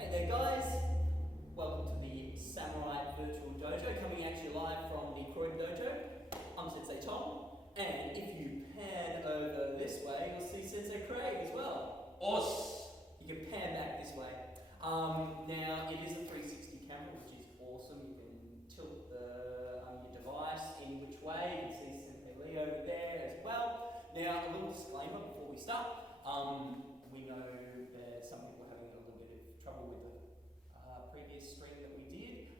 Hey there guys, welcome to the Samurai Virtual Dojo, coming at you live from the Croydon Dojo. I'm Sensei Tom, and if you pan over this way, you'll see Sensei Craig as well. You can pan back this way. Now, it is a 360 camera, which is awesome. You can tilt your device in which way. You can see Sensei Lee over there as well. Now, a little disclaimer before we start. We know that some people are having a little bit of trouble with the previous stream that we did,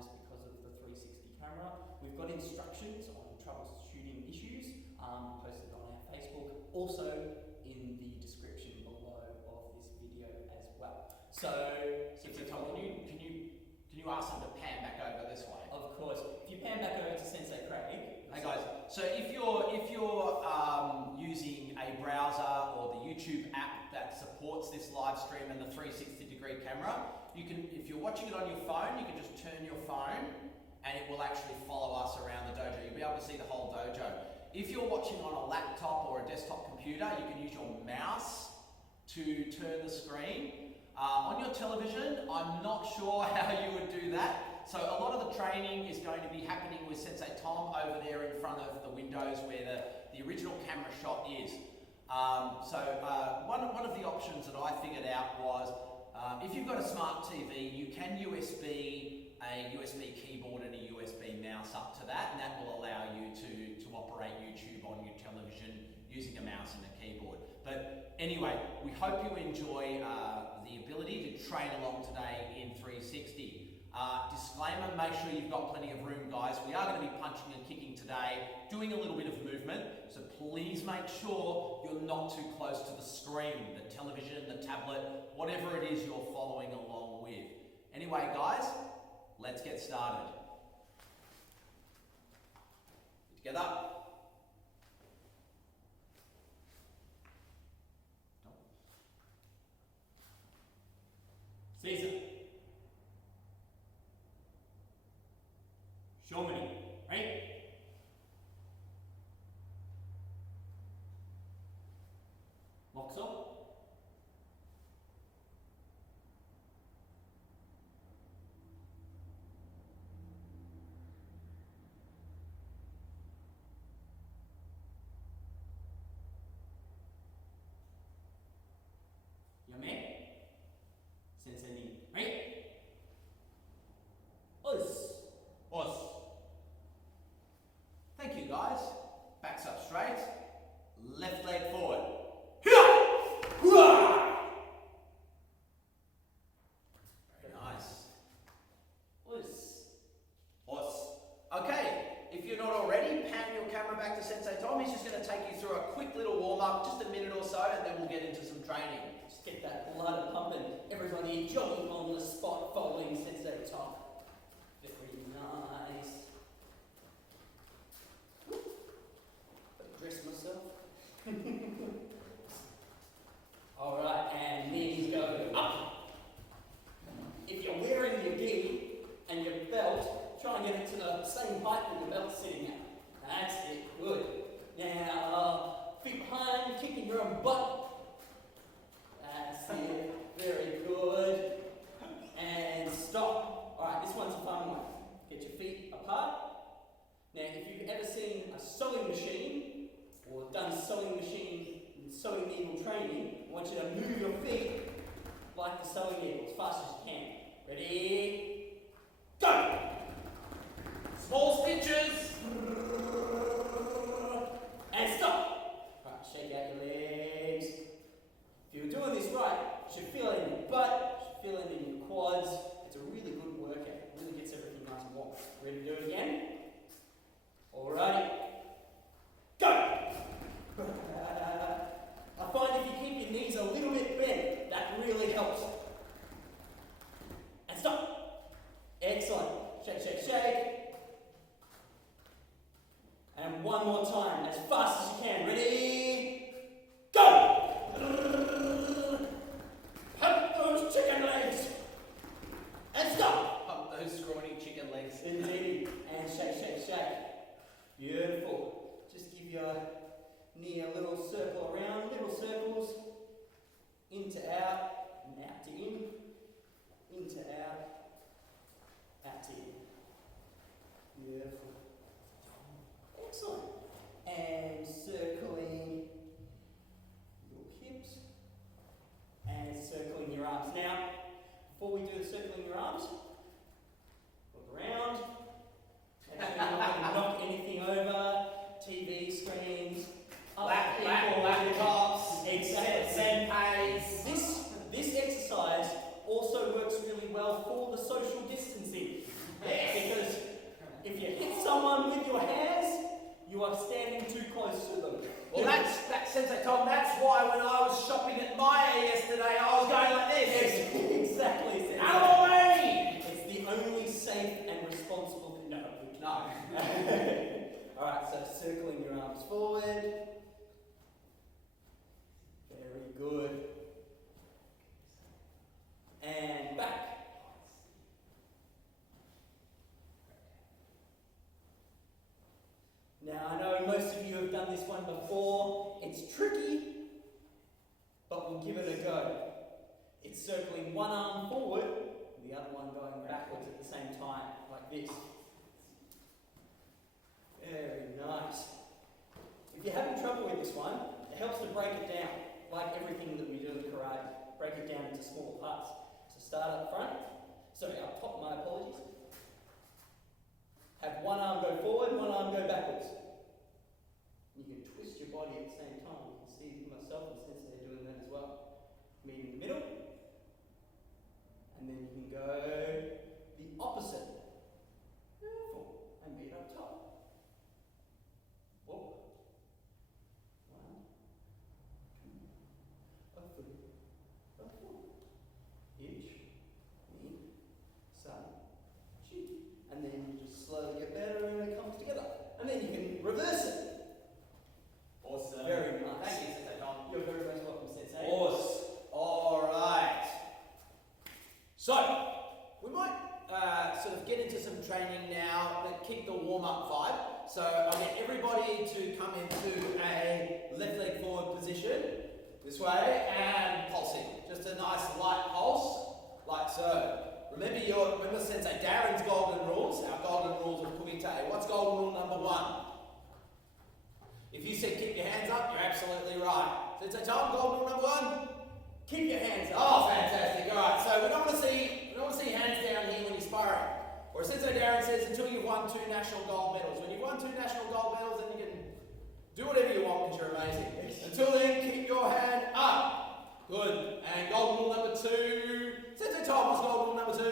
just because of the 360 camera. We've got instructions on troubleshooting issues posted on our Facebook, also in the description below of this video as well. So Tom, can you ask them to pan back over this way? Of course. If you pan back over to Sensei Craig. Hey guys, so if you're using a browser or the YouTube app that supports this live stream and the 360-degree camera, you can, if you're watching it on your phone, you can just turn your phone and it will actually follow us around the dojo. You'll be able to see the whole dojo. If you're watching on a laptop or a desktop computer, you can use your mouse to turn the screen. On your television, I'm not sure how you would do that. So a lot of the training is going to be happening with Sensei Tom over there in front of the windows where the original camera shot is. One of the options that I figured out was, if you've got a smart TV, you can USB a USB keyboard and a USB mouse up to that, and that will allow you to operate YouTube on your television using a mouse and a keyboard. But anyway, we hope you enjoy the ability to train along today in 360. Disclaimer, make sure you've got plenty of room, guys. We are going to be punching and kicking today, doing a little bit of movement, so please make sure you're not too close to the screen, the television, the tablet, whatever it is you're following along with. Anyway, guys, let's get started. Together. Caesar. Shomini, right? Moxo. Yame. Sensei Ni, right? Os. Thank you, guys. Backs up straight. Left leg forward. Very nice. Os. Okay, if you're not already, pan your camera back to Sensei Tom. He's just going to take you through a quick little warm-up, just a minute or so, and then we'll get into some training. Just get that blood pumping. Everybody jogging on the spot following Sensei Tom. Very nice. Better dress myself. Alright, and knees go up. If you're wearing your gi and your belt, try and get it to the same height that the belt's sitting at. That's it, good. Now, feet behind, kicking your own butt. That's it, very good. And stop. Alright, this one's a fun one. Get your feet apart. Now, if you've ever seen a sewing machine, or done sewing needle training, I want you to move your feet like the sewing needle as fast as you can. Ready? Go! Small stitches. And stop! Right, shake out your legs. If you're doing this right, you should feel it in your butt, you should feel it in your quads. It's a really good workout. It really gets everything nice and warm. Ready to do it again? Alrighty. Go! I find if you keep your knees a little bit bent, that really helps. And stop! your arms. Look around. Make sure you're not going to knock anything over. TV screens, laptops, senpais. This exercise also works really well for the social distancing. Yes. Because if you hit someone with your hands, you are standing too close to them. Well, that's Sensei Tom. That's why when I was shopping at Maya yesterday, I was going like this. Yes, exactly. Sensei. Out of the way! It's the only safe and responsible. No. Alright, so circling your arms forward. Very good. And back. Now I know most of you have done this one before. It's tricky, but we'll give it a go. It's circling one arm forward, and the other one going backwards at the same time, like this. Very nice. If you're having trouble with this one, it helps to break it down, like everything that we do in karate. Break it down into smaller parts. So start up front. Sorry, up top, my apologies. Have one arm go forward, one arm go backwards. You can twist your body at the same time. You can see myself and Sensei doing that as well. Meet in the middle. And then you can go the opposite. Beautiful. And meet up top. Whoa. One, two, a three, a four. Each, knee, sun, cheek. And then you just slowly get better and it comes together. And then you can reverse it. Awesome. Very nice. Thank you, Sensei Tom. You're very much welcome, Sensei. Awesome. Alright. So, we might sort of get into some training now, but keep the warm-up vibe. So, I'll get everybody to come into a left leg forward position, this way, and pulsing. Just a nice light pulse, like so. Remember Sensei Darren's golden rules, our golden rules of Kumite. What's golden rule number 1? If you said keep your hands up, you're absolutely right. Sensei Tom, golden rule number 1? Keep your hands up. Oh, fantastic. Alright, so we don't want to see hands down here when you're sparring. Or Sensei Darren says, until you've won 2 national gold medals. When you've won 2 national gold medals, then you can do whatever you want because you're amazing. Until then, keep your hand up. Good. And golden rule number 2. Sensei Tom, what's golden rule number 2?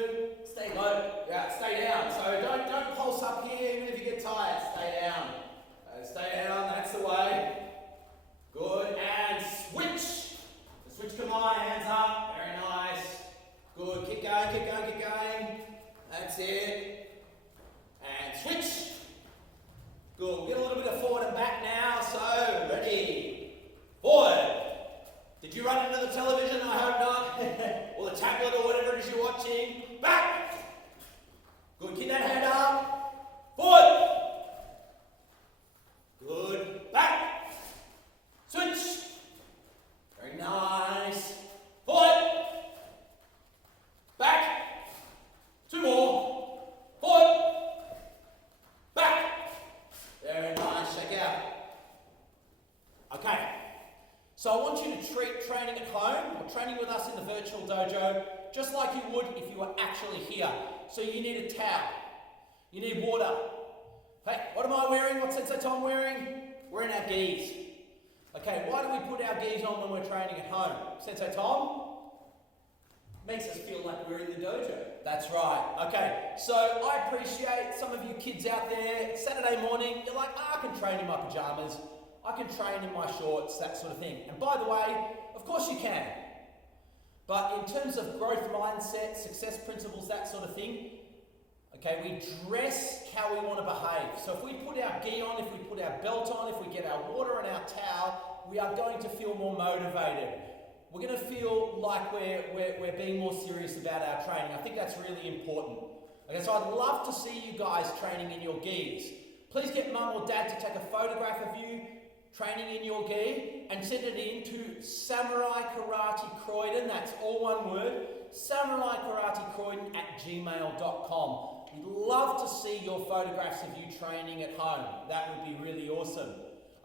Stay low. Yeah, stay down. So don't pulse up here even if you get tired. Stay down. Stay down, that's the way. Good. And switch. The switch command, hands up. Very nice. Good. Keep going, keep going, keep going. That's it. And switch. Good. Get a little bit of forward and back now. So, ready. Forward. Did you run into the television? I hope not. Or the tablet or whatever it is you're watching. Back. Good. Keep that hand up. Forward. Good. Back. Switch. Very nice. Forward. Back. 2 more. Forward. Back. Very nice. Shake out. Okay. So I want you to treat training at home or training with us in the virtual dojo just like you would if you were actually here. So you need a towel. You need water. Hey, what am I wearing? What's Sensei Tom wearing? We're in our gis. Okay, why do we put our gis on when we're training at home? Sensei Tom? Makes us feel like we're in the dojo. That's right. Okay, so I appreciate some of you kids out there, Saturday morning, you're like, I can train in my pajamas, I can train in my shorts, that sort of thing. And by the way, of course you can. But in terms of growth mindset, success principles, that sort of thing, okay, we dress how we want to behave. So if we put our gi on, if we put our belt on, if we get our water and our towel, we are going to feel more motivated. We're going to feel like we're being more serious about our training. I think that's really important. Okay, so I'd love to see you guys training in your gis. Please get mum or dad to take a photograph of you training in your gi and send it in to Samurai Karate Croydon, that's all one word, samuraikaratekroydon@gmail.com. We'd love to see your photographs of you training at home. That would be really awesome.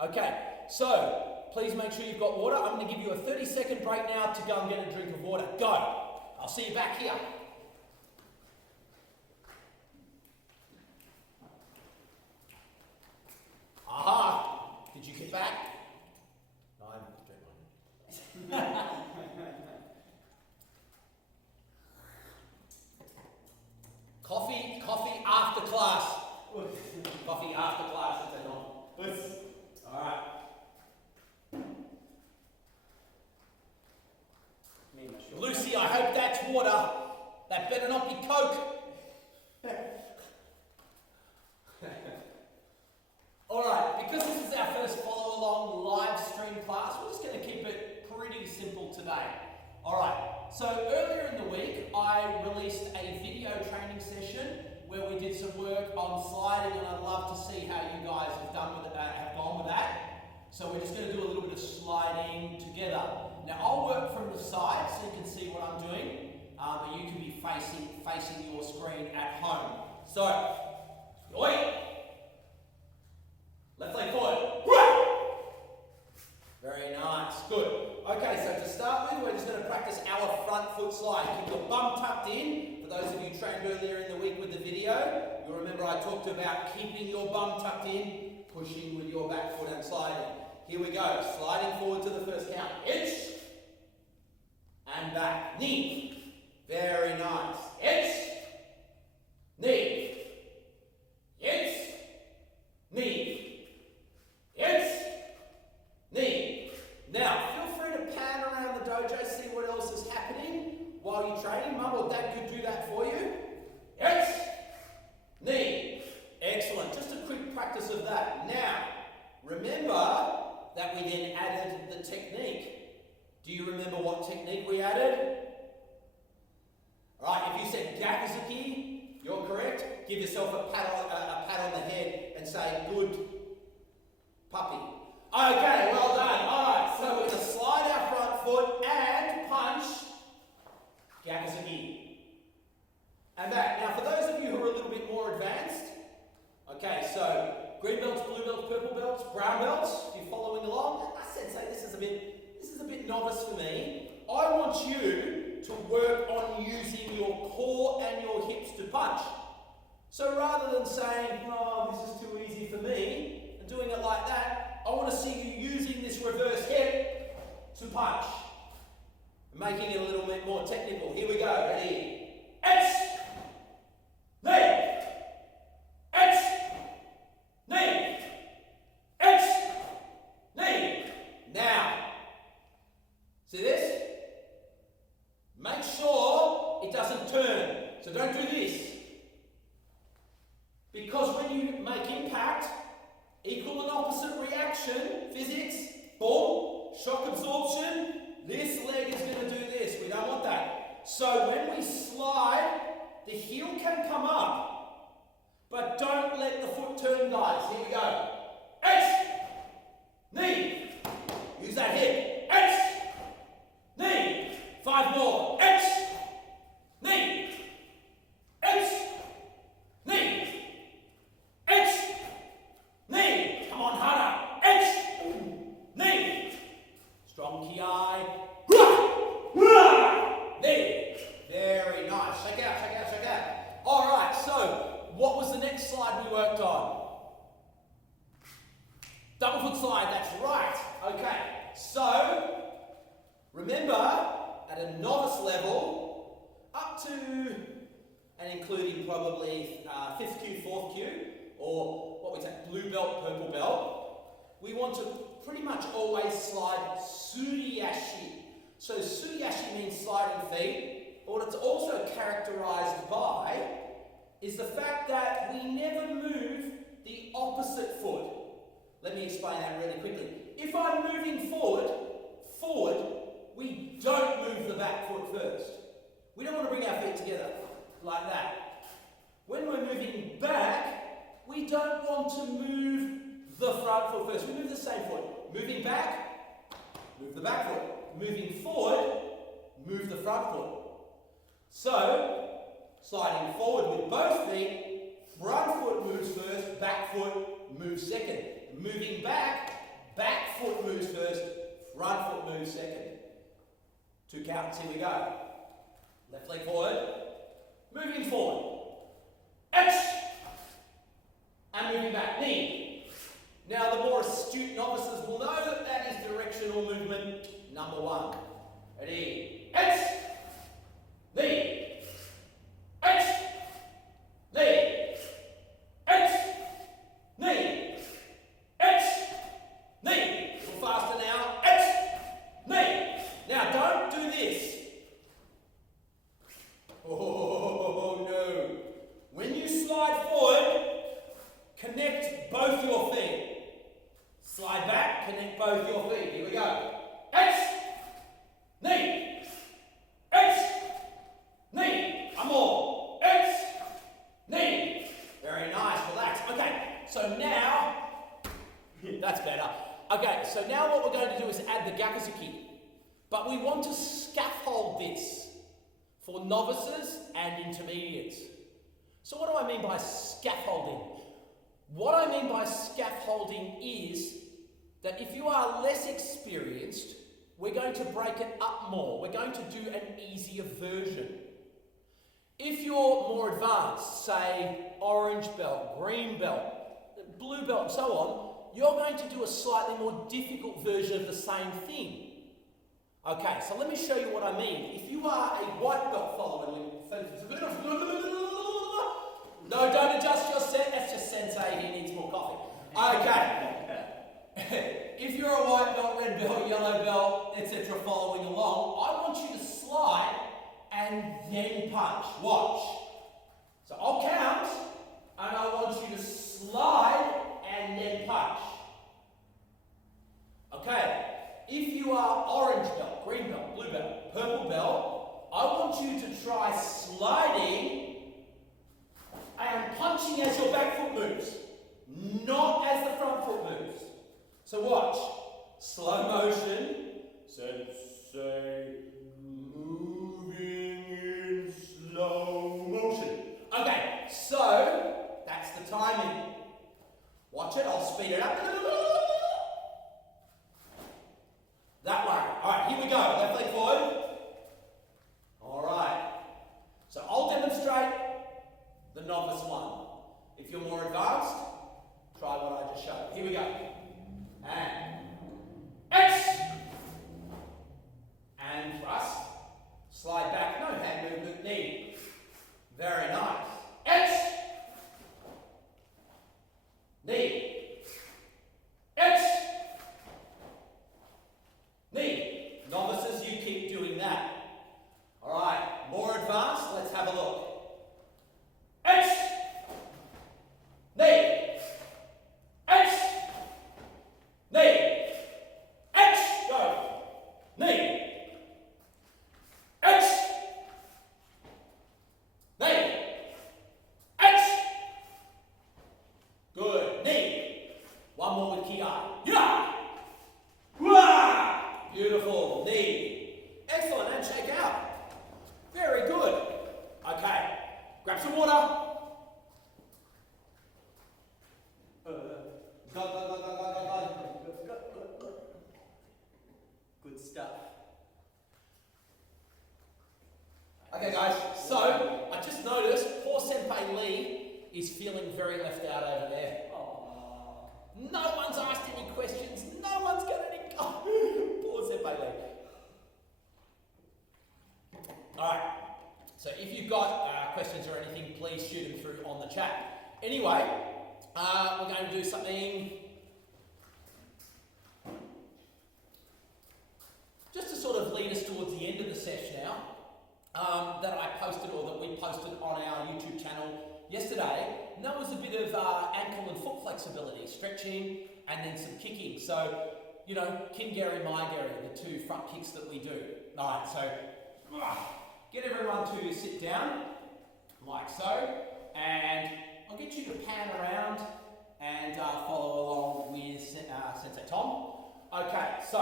Okay, so please make sure you've got water. I'm going to give you a 30-second break now to go and get a drink of water. Go. I'll see you back here. Aha! Did you get back? No, I drank mine. Coffee after class. Coffee after class, if they're not. Alright. Lucy, I hope that's water. That better not be Coke. Alright, because this is our first follow along live stream class, we're just going to keep it pretty simple today. Alright, so earlier in the week I released a video training session where we did some work on sliding, and I'd love to see how you guys have gone with that. So we're just going to do a little bit of sliding together. Now I'll work from the side so you can see what I'm doing, but you can be facing your screen at home. So, oi! Left leg forward. Very nice, good. Okay, so to start with, we're just going to practice our front foot slide. Keep your bum tucked in. For those of you trained earlier in the week with the video, you'll remember I talked about keeping your bum tucked in, pushing with your back foot and sliding. Here we go, sliding forward to the first count. Itch, and back. Knee, very nice. Itch, knee, itch, knee, itch, knee. Now, feel free to pan around the dojo, see what else is happening while you're training. Mum or Dad could do that for you. Itch, knee. Excellent. Just a quick practice of that. Now, remember that we then added the technique. Do you remember what technique we added? Alright, if you said Gakuzuki, you're correct. Give yourself a pat on the head and say, good puppy. Okay, well done. Alright, so we're going to slide our front foot and punch Gakuzuki. And back. Now, for those of you who are a little bit more advanced, okay, so green belts, blue belts, purple belts, brown belts, if you're following along, I said, this is a bit novice for me. I want you to work on using your core and your hips to punch. So rather than saying, oh, this is too easy for me, and doing it like that, I want to see you using this reverse hip to punch. Making it a little bit more technical. Here we go, ready? X, knee, X, knee, X, knee. Now, see this? Make sure it doesn't turn. So don't do this. Because when you make impact, equal and opposite reaction, physics, boom, shock absorption, this leg is going to do this. We don't want that. So when we slide, the heel can come up, but don't let the foot turn, guys. Here we go. X, knee, use that hip. X, knee, 5 more. X, knee, X, knee, X, knee. Come on, harder. X, knee. Strong ki. Knee. Very nice. Shake out, shake out, shake out. All right, so what was the next slide we worked on? Double foot slide, that's right. Okay, so remember, at a novice level, up to and including probably 5th Q, 4th Q, or what we say, blue belt, purple belt, we want to pretty much always slide suriyashi. So suriyashi means sliding feet, but what it's also characterized by is the fact that we never move the opposite foot. Let me explain that really quickly. If I'm moving forward, we don't move the back foot first. We don't want to bring our feet together like that. When we're moving back, we don't want to move the front foot first. We move the same foot. Moving back, move the back foot. Moving forward, move the front foot. So, sliding forward with both feet, front foot moves first, back foot moves second. Moving back, back foot moves first, front foot moves second. 2 counts, here we go. Left leg forward, moving forward. X, and moving back. Knee, Now, the more astute novices will know that that is directional movement number 1. Ready? X, knee, X, knee, X, knee, X, knee. A little faster now. X, knee. Now, don't do this. Oh no. When you slide forward, connect both your feet. Slide back, connect both your feet. Here we go. X, knee, X, knee. One more. X, knee. Very nice, relax. Okay, so now, that's better. Okay, so now what we're going to do is add the gakuzuki. But we want to scaffold this for novices and intermediates. So what do I mean by scaffolding? What I mean by scaffolding is that if you are less experienced, we're going to break it up more. We're going to do an easier version. If you're more advanced, say orange belt, green belt, blue belt and so on, you're going to do a slightly more difficult version of the same thing. Okay, so let me show you what I mean. If you are a white belt follower, no, don't adjust your set, that's just Sensei, he needs more coffee. Okay. If you're a white belt, red belt, yellow belt, etc. following along, I want you to slide and then punch. Watch. So I'll count and I want you to slide and then punch. Okay. If you are orange belt, green belt, blue belt, purple belt, I want you to try sliding and punching as your back foot moves, not as the front foot moves. So watch. Slow motion. Sensei moving in slow motion. Okay, so that's the timing. Watch it, I'll speed it up. That way. Alright, here we go. Left leg forward. Alright. So I'll demonstrate the novice one. If you're more advanced, try what I just showed. Here we go. And X. And thrust. Slide back. No hand movement. Knee. Very nice. X. Knee. X. Knee. Novices, you keep doing that. Alright, more advanced, let's have a look. X. Knee. X. Knee. X. Go. Knee. X. Knee. X. Good. Knee. One more with Kiai. Yeah. Wah! Beautiful. Knee. Excellent. And shake out. Very good. Okay. Grab some water. Good stuff. Okay, guys. So I just noticed poor Senpai Lee is feeling very left out over there. Aww. No one's asked any questions. No one's got any. Poor Senpai Lee. Alright, so if you've got questions or anything, please shoot them through on the chat. Anyway, we're going to do something just to sort of lead us towards the end of the session now, that I posted or that we posted on our YouTube channel yesterday. And that was a bit of ankle and foot flexibility, stretching and then some kicking. So, you know, Kingari, Maigari, the two front kicks that we do. Alright, so get everyone to sit down, like so, and I'll get you to pan around and follow along with Sensei Tom. Okay, so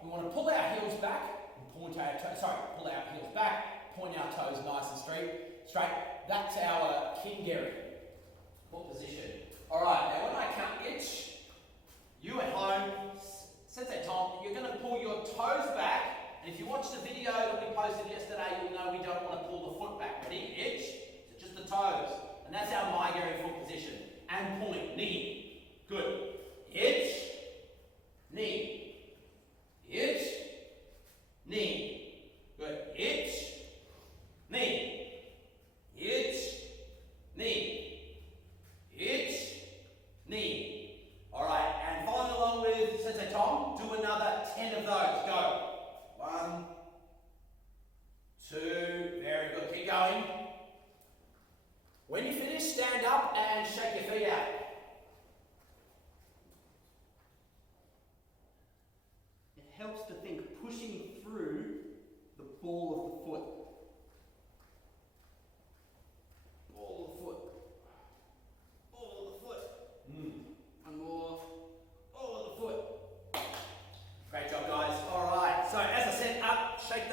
we want to pull our heels back and point our toes. Pull our heels back, point our toes nice and straight. That's our Kingari foot position. All right, now when I count itch, you at home, Sensei Tom, you're going to pull your toes back. And if you watch the video that we posted yesterday, you'll know we don't want to pull the foot back. Ready? Itch. So just the toes. And that's our Maigari foot position. And point. Knee. Good. Itch.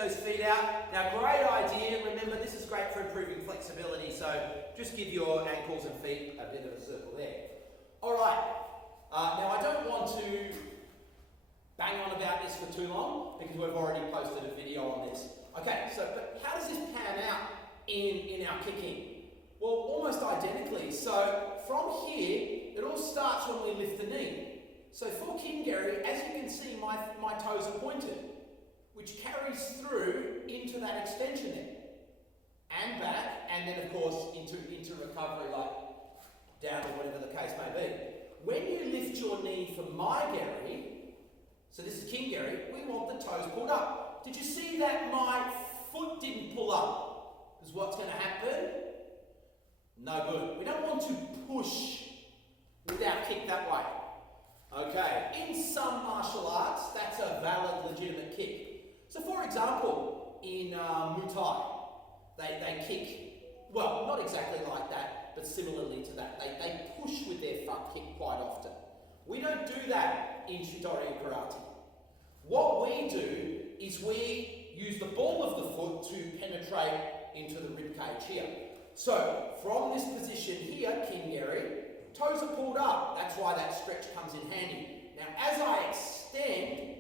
those feet out. Now, great idea. Remember, this is great for improving flexibility, so just give your ankles and feet a bit of a circle there. All right. Now, I don't want to bang on about this for too long because we've already posted a video on this. Okay, so but how does this pan out in our kicking? Well, almost identically. So from here, it all starts when we lift the knee. So for Kingary, as you can see, my toes are pointed, which carries through into that extension there. And back, and then of course into recovery, like down or whatever the case may be. When you lift your knee for my Gary, so this is Kingary, we want the toes pulled up. Did you see that my foot didn't pull up? Is what's going to happen? No good. We don't want to push with our kick that way. Okay, in some martial arts, that's a valid, legitimate kick. So for example, in Muay Thai, they kick, well, not exactly like that, but similarly to that. They push with their front kick quite often. We don't do that in Shidori Karate. What we do is we use the ball of the foot to penetrate into the rib cage here. So, from this position here, Kingary, toes are pulled up. That's why that stretch comes in handy. Now, as I extend,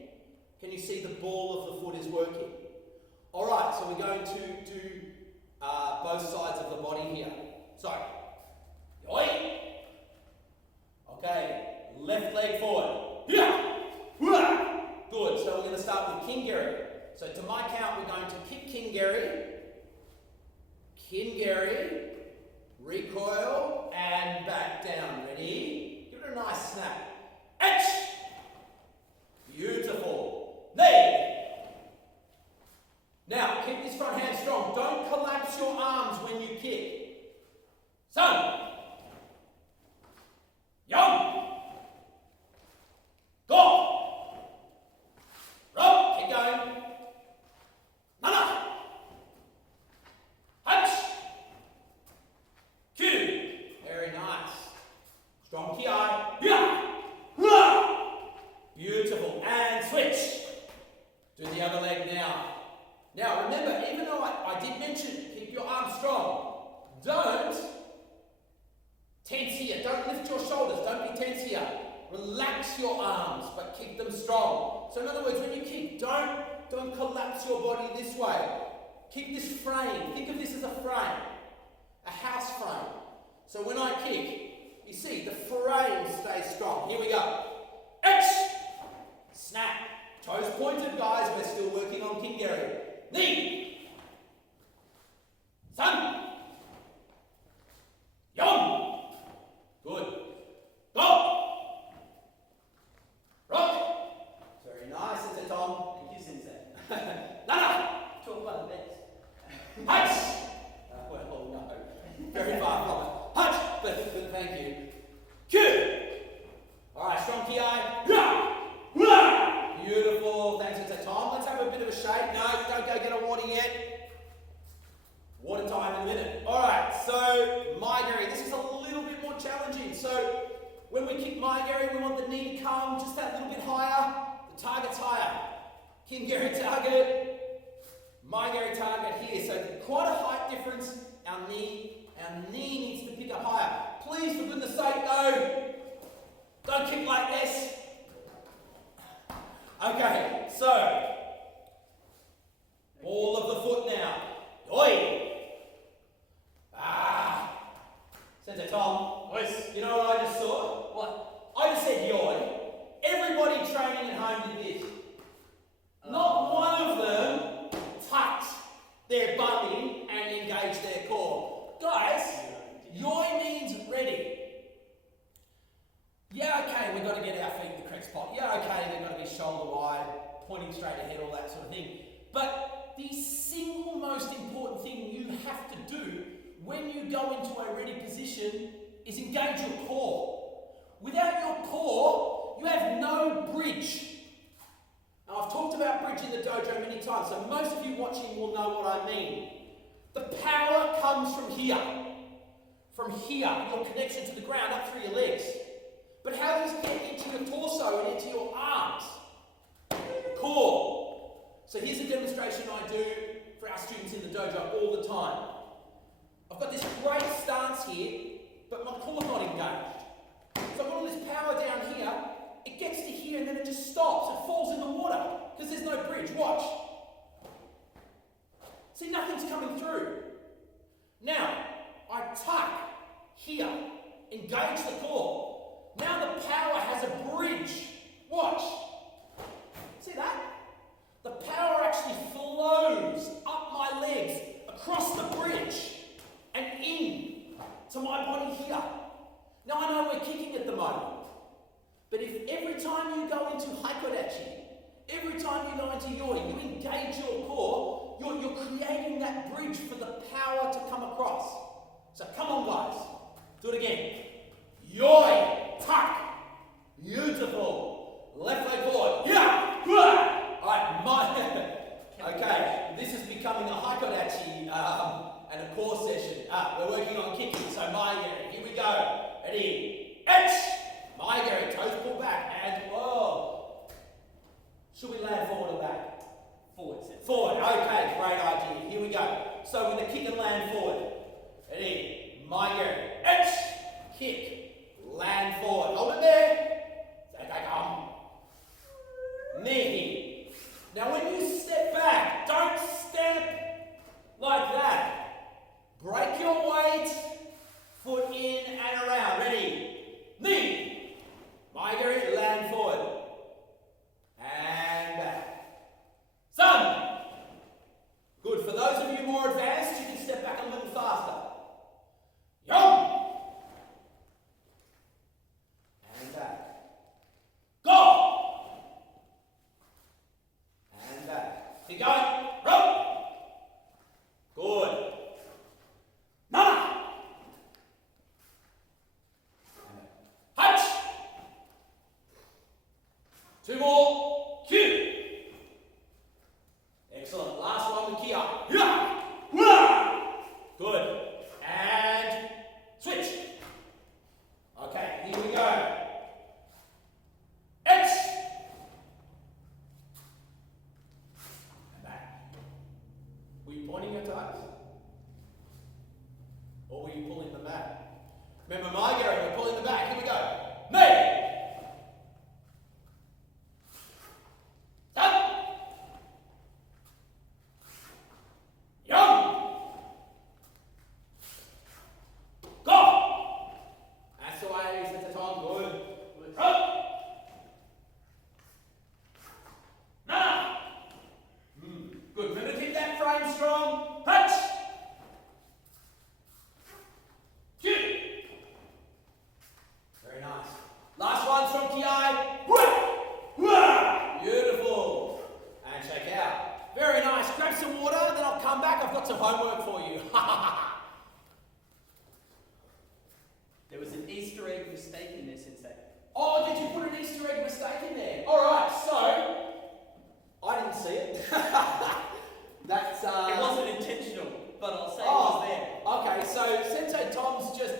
can you see the ball of the foot is working? All right, so we're going to do both sides of the body here. So, oi. Okay, left leg forward. Yeah. Good, so we're going to start with Kingary. So to my count, we're going to kick Kingary, recoil, and back down. Ready? Give it a nice snap. H! Beautiful. Knee! Now, keep this front hand strong. Don't collapse your arms when you kick. Sun! Young! Go! Rock! Keep going. Nana! Punch! Q! Very nice. Strong ki. Yeah! Beautiful. And switch. Do the other leg now. Now remember, even though I did mention keep your arms strong, don't tense here. Don't lift your shoulders. Don't be tense here. Relax your arms, but keep them strong. So in other words, when you kick, don't collapse your body this way. Keep this frame. Think of this as a frame, a house frame. So when I kick, you see the frame stays strong. Here we go. X, snap. Toes pointed, guys. We're still working on Kingary. Knee, sun, young. Good. Go. Rock. Very nice, Sensei Tom. Thank you, Sensei. Nana. Talk about the best. Punch. Well, no. Very far from it. Punch. But thank you. Q. All right, strong ki. Beautiful. Thanks, Sensei Tom. Let's have a bit of a shake. No, don't go get a water yet. Water time in a minute. All right, so Maigari. This is a little bit more challenging. So when we kick Maigari, we want the knee to come just that little bit higher. The target's higher. Kingary target, Maigari target here. So quite a height difference. Our knee needs to pick up higher. Please, for goodness sake, though, don't kick like this. Okay, so ball of the foot now. Oi! Sensei Tom. Yes. You know what I just saw? What? I just said yoi. Everybody training at home did this. Not one of them tucked their butt in and engaged their core. Guys, yoi means ready. Yeah, okay, we've got to get our feet in the correct spot. Yeah, okay, they've got to be shoulder wide, pointing straight ahead, all that sort of thing. But the single most important thing you have to do when you go into a ready position is engage your core. Without your core, you have no bridge. Now, I've talked about bridge in the dojo many times, so most of you watching will know what I mean. The power comes from here. From here, your connection to the ground, up through your legs. But how does it get into your torso and into your arms? Core. So here's a demonstration I do for our students in the dojo all the time. I've got this great stance here, but my core's not engaged. So I've got all this power down here, it gets to here and then it just stops. It falls in the water because there's no bridge. Watch. See, nothing's coming through. Now, I tuck here, engage the core. Now the power has a bridge. Watch. See that? The power actually flows up my legs, across the bridge, and in to my body here. Now I know we're kicking at the moment, but if every time you go into Haikodachi, every time you go into Yoi, you engage your core, you're creating that bridge for the power to come across. So come on guys, do it again. Yoi, tuck, beautiful. Left leg forward, yeah, alright, okay, this is becoming a Haikodachi and a core session. We're working on kicking, so Maigari, here we go. Ready, Maigari, toes pull back, hands, whoa. Should we land forward or back? Forward, sensei. Forward, okay, great idea. Here we go. So we're going to kick and land forward. Ready, Maigari, kick, land forward. Hold it there. Knee. Now when you step back, don't step like that. Break your weight, foot in and around. Ready? Knee. Maigari, land forward. And back. Sun. Good. For those of you more advanced, you can step back a little faster. Yum. And back. Go. And back. Keep going. Rope. Good. Nana. Hutch. Two more. Cue. Excellent. Last one with Kia. Yeah. Good. And switch. Okay, here we go. And back. Were you pointing your toes? Or were you pulling them back? Remember Maigari, we're pulling them back. Here we go. Me. Done. Young. Go. That's the way, set the time. Good. Up. Nana. Good. Remember to keep that frame strong. Touch. Cue. Very nice. Last one's from Kiai. Beautiful. And shake out. Very nice. Grab some water, then I'll come back. I've got some homework for you. There was an Easter egg mistake in there, Sensei. Oh, did you put an Easter egg mistake in there? Alright, so I didn't see it. That's It wasn't intentional, but I'll say it was there. Okay, so Sensei Tom's just,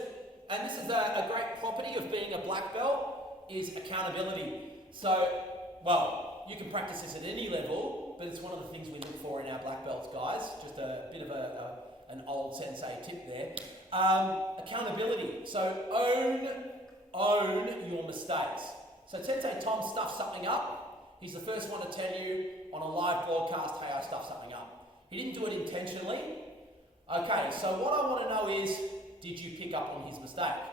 and this is a great property of being a black belt, is accountability. So, well, you can practice this at any level, but it's one of the things we look for in our black belts, guys. Just a bit of an old Sensei tip there. Accountability. So own your mistakes. So Sensei Tom stuffed something up. He's the first one to tell you on a live broadcast, hey, I stuffed something up. He didn't do it intentionally. Okay, so what I want to know is, did you pick up on his mistake?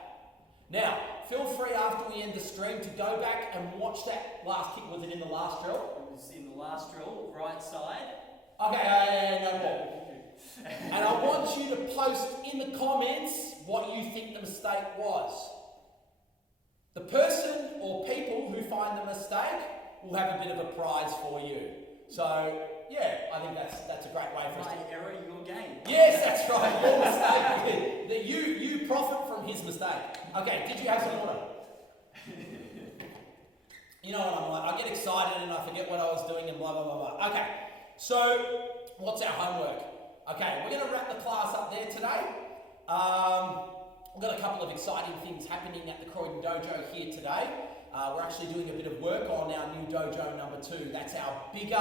Now, feel free after we end the stream to go back and watch that last kick. Was it in the last drill? It was in the last drill, right side. Okay, no more. And I want you to post in the comments what you think the mistake was. The person or people who find the mistake will have a bit of a prize for you. So, yeah, I think that's a great way for us to... My error, your gain. Yes, that's right, your mistake. That you profit from his mistake. Okay, did you have some water? You know what I'm like, I get excited and I forget what I was doing and blah, blah, blah, blah. Okay, so what's our homework? Okay, we're going to wrap the class up there today. We've got a couple of exciting things happening at the Croydon Dojo here today. We're actually doing a bit of work on our new Dojo number 2. That's our bigger,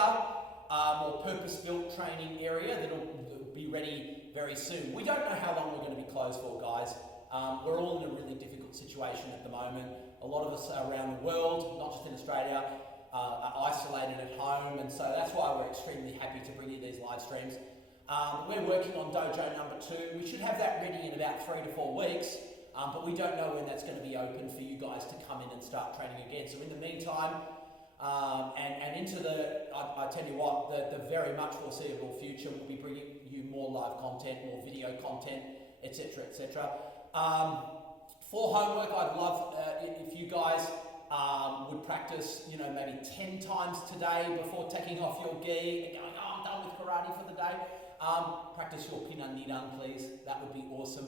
more purpose-built training area that'll be ready very soon. We don't know how long we're going to be closed for, guys. We're all in a really difficult situation at the moment. A lot of us around the world, not just in Australia, are isolated at home, and so that's why we're extremely happy to bring you these live streams. We're working on Dojo number 2. We should have that ready in about 3 to 4 weeks, but we don't know when that's going to be open for you guys to come in and start training again. So in the meantime, and into I tell you what, the very much foreseeable future, we'll be bringing you more live content, more video content, etc., etc. For homework, I'd love if you guys would practice, maybe 10 times today before taking off your gi and going, oh, I'm done with karate for the day. Practice your pinanirang, please. That would be awesome.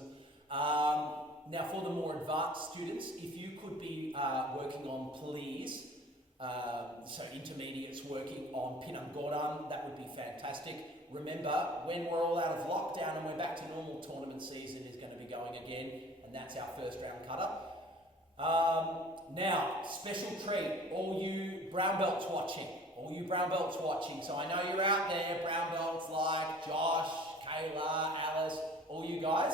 Now, for the more advanced students, if you could be working on, please, so intermediates working on pinanggoran, that would be fantastic. Remember, when we're all out of lockdown and we're back to normal, tournament season is going to be going again, and that's our first round cutter. Now, special treat, all you brown belts watching. So I know you're out there, brown belts like Josh, Kayla, Alice, all you guys.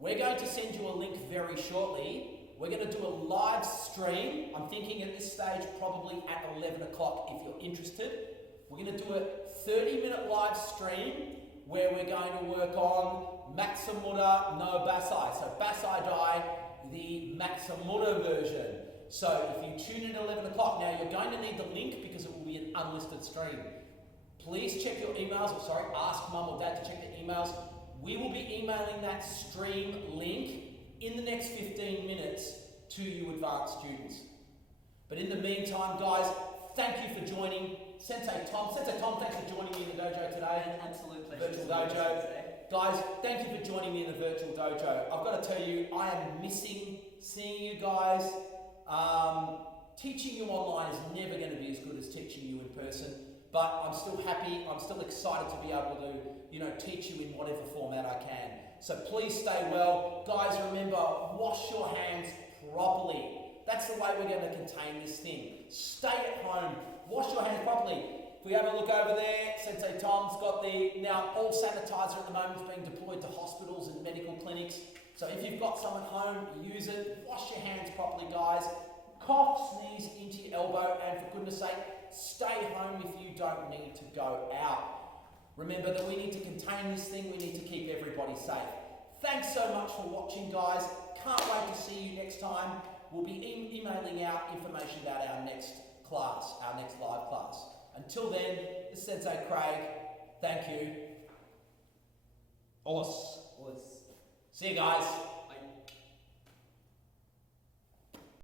We're going to send you a link very shortly. We're going to do a live stream. I'm thinking at this stage probably at 11 o'clock if you're interested. We're going to do a 30-minute live stream where we're going to work on Matsumura no Basai. So Basai Dai, the Matsumura version. So if you tune in at 11 o'clock, now you're going to need the link because it will be an unlisted stream. Please check your emails, ask mum or dad to check their emails. We will be emailing that stream link in the next 15 minutes to you advanced students. But in the meantime, guys, thank you for joining. Sensei Tom, thanks for joining me in the dojo today. An absolute pleasure. Virtual dojo. Guys, thank you for joining me in the virtual dojo. I've got to tell you, I am missing seeing you guys. Teaching you online is never going to be as good as teaching you in person, but I'm still happy, I'm still excited to be able to, teach you in whatever format I can. So please stay well. Guys, remember, wash your hands properly. That's the way we're going to contain this thing. Stay at home, wash your hands properly. If we have a look over there, Sensei Tom's got now all sanitizer at the moment is being deployed to hospitals and medical clinics. So if you've got some at home, use it. Wash your hands properly, guys. Cough, sneeze into your elbow, and for goodness sake, stay home if you don't need to go out. Remember that we need to contain this thing, we need to keep everybody safe. Thanks so much for watching, guys. Can't wait to see you next time. We'll be emailing out information about our next class, our next live class. Until then, this is Sensei Craig. Thank you. Os. See you guys.